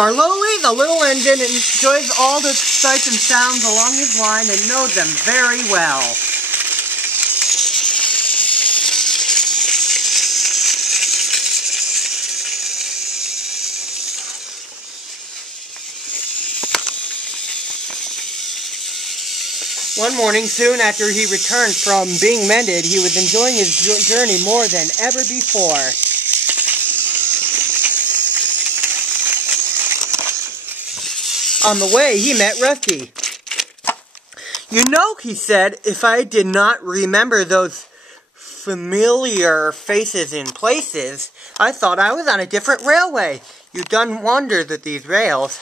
Scarloli, the little engine, enjoys all the sights and sounds along his line and knows them very well. One morning, soon after he returned from being mended, he was enjoying his journey more than ever before. On the way, he met Rusty. "You know," he said, "if I did not remember those familiar faces in places, I thought I was on a different railway. You've done wonders with these rails."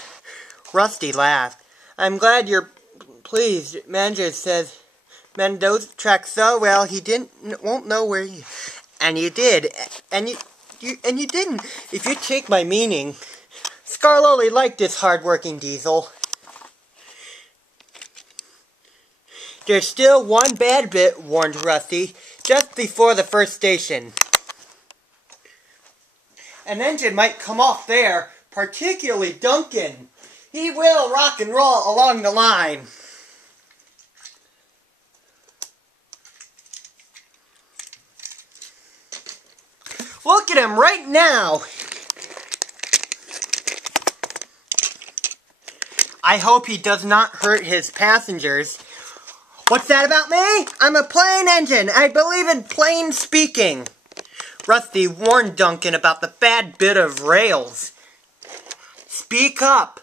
Rusty laughed. "I'm glad you're pleased. Manager says mend those tracks so well he won't know where you... And you did. And you didn't. If you take my meaning, Scarloli liked this hard-working diesel. There's still one bad bit," warned Rusty, "just before the first station. An engine might come off there, particularly Duncan. He will rock and roll along the line." "Look at him right now." "I hope he does not hurt his passengers." "What's that about me? I'm a plain engine. I believe in plain speaking." Rusty warned Duncan about the bad bit of rails. "Speak up."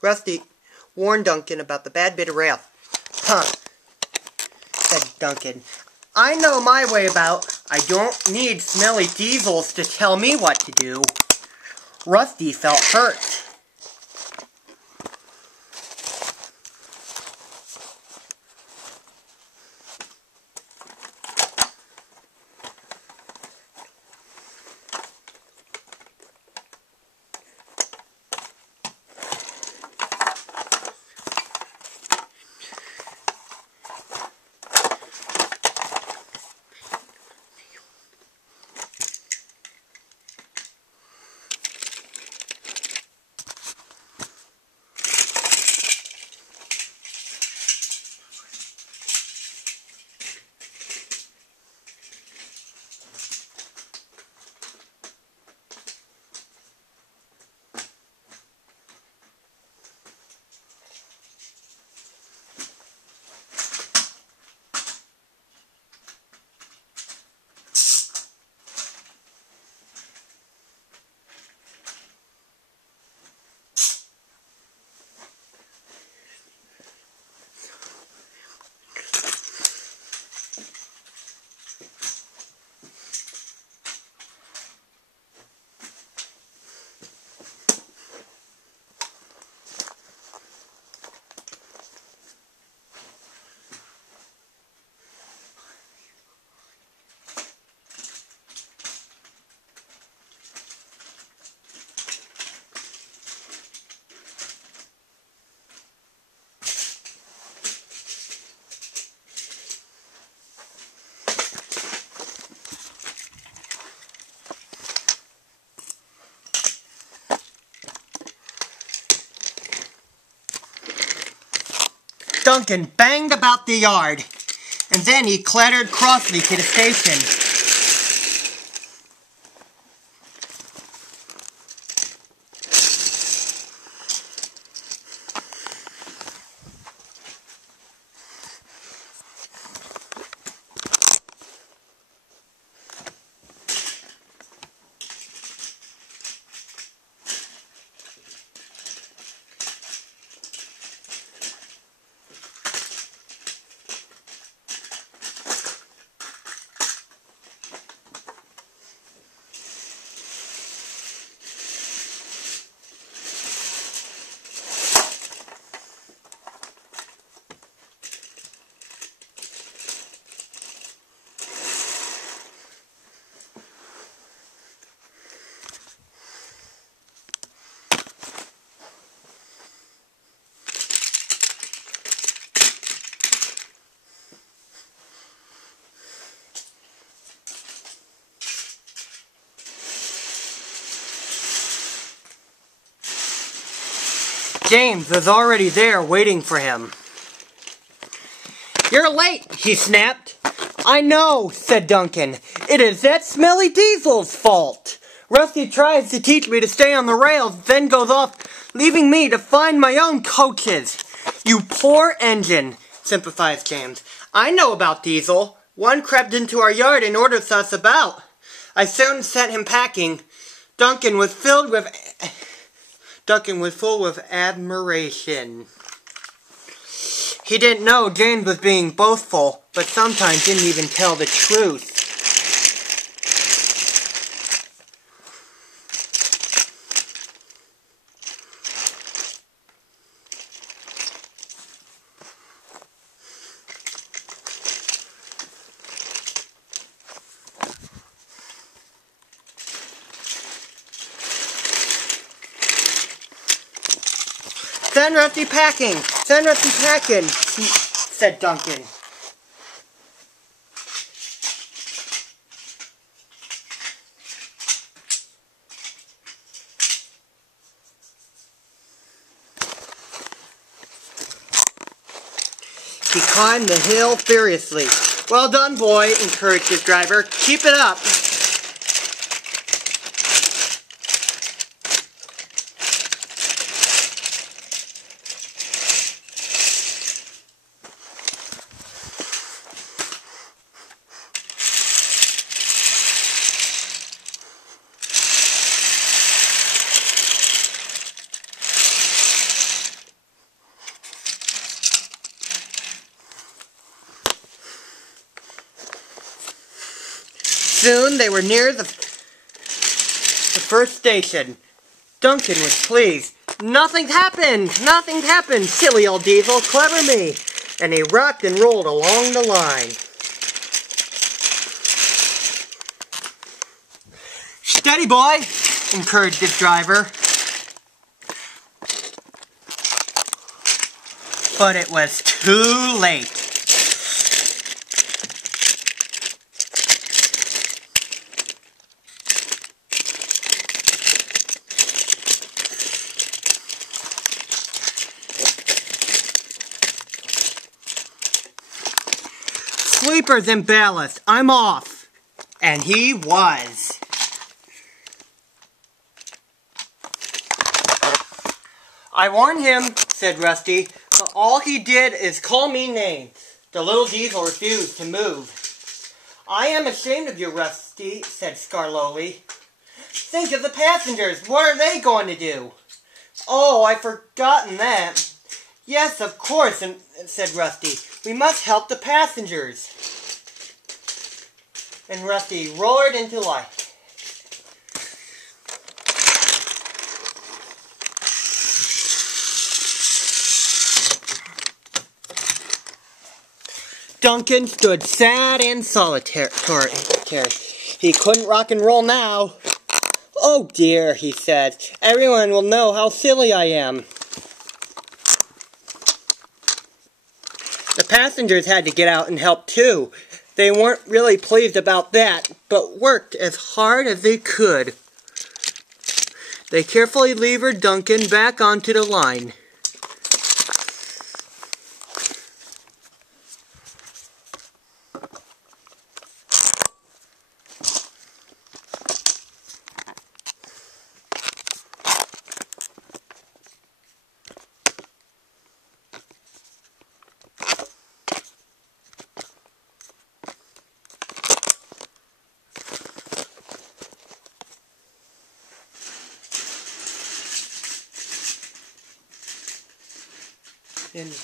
Rusty warned Duncan about the bad bit of rail. "Huh," said Duncan. "I know my way about. I don't need smelly diesels to tell me what to do." Rusty felt hurt. Duncan banged about the yard, and then he clattered crossly to the station. James was already there waiting for him. "You're late," he snapped. "I know," said Duncan. "It is that smelly diesel's fault. Rusty tries to teach me to stay on the rails, then goes off, leaving me to find my own coaches." "You poor engine," sympathized James. "I know about Diesel. One crept into our yard and ordered us about. I soon set him packing." Duncan was filled with admiration. He didn't know James was being boastful, but sometimes didn't even tell the truth. "Send Rusty packing! Send Rusty packing!" said Duncan. He climbed the hill furiously. "Well done, boy," encouraged his driver. "Keep it up." Soon they were near the first station. Duncan was pleased. "Nothing's happened! Nothing's happened! Silly old Diesel, clever me!" And he rocked and rolled along the line. "Steady, boy," encouraged his driver. But it was too late. "Sleepers and ballast, I'm off." And he was. "I warned him," said Rusty, "but all he did is call me names." The little Diesel refused to move. "I am ashamed of you, Rusty," said Scarloli. "Think of the passengers. What are they going to do?" "Oh, I've forgotten that." "Yes, of course," said Rusty. "We must help the passengers." And Rusty roared into life. Duncan stood sad and solitary. He couldn't rock and roll now. "Oh dear," he said. "Everyone will know how silly I am." The passengers had to get out and help too. They weren't really pleased about that, but worked as hard as they could. They carefully levered Duncan back onto the line. And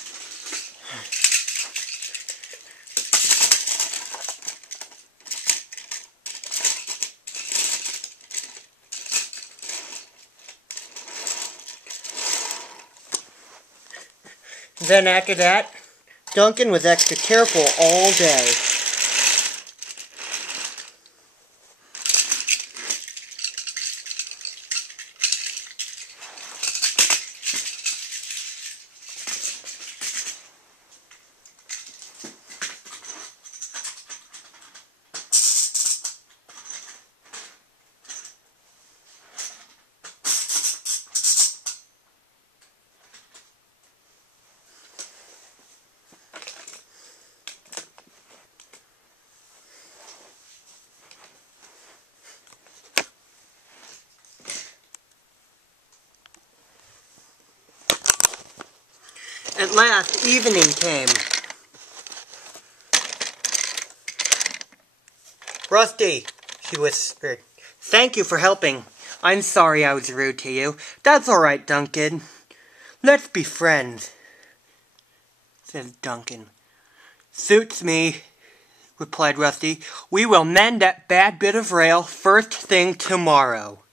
then after that, Duncan was extra careful all day. At last, evening came. Rusty, she whispered. Thank you for helping. I'm sorry I was rude to you. That's all right, Duncan. Let's be friends, said Duncan. Suits me, replied Rusty. We will mend that bad bit of rail first thing tomorrow.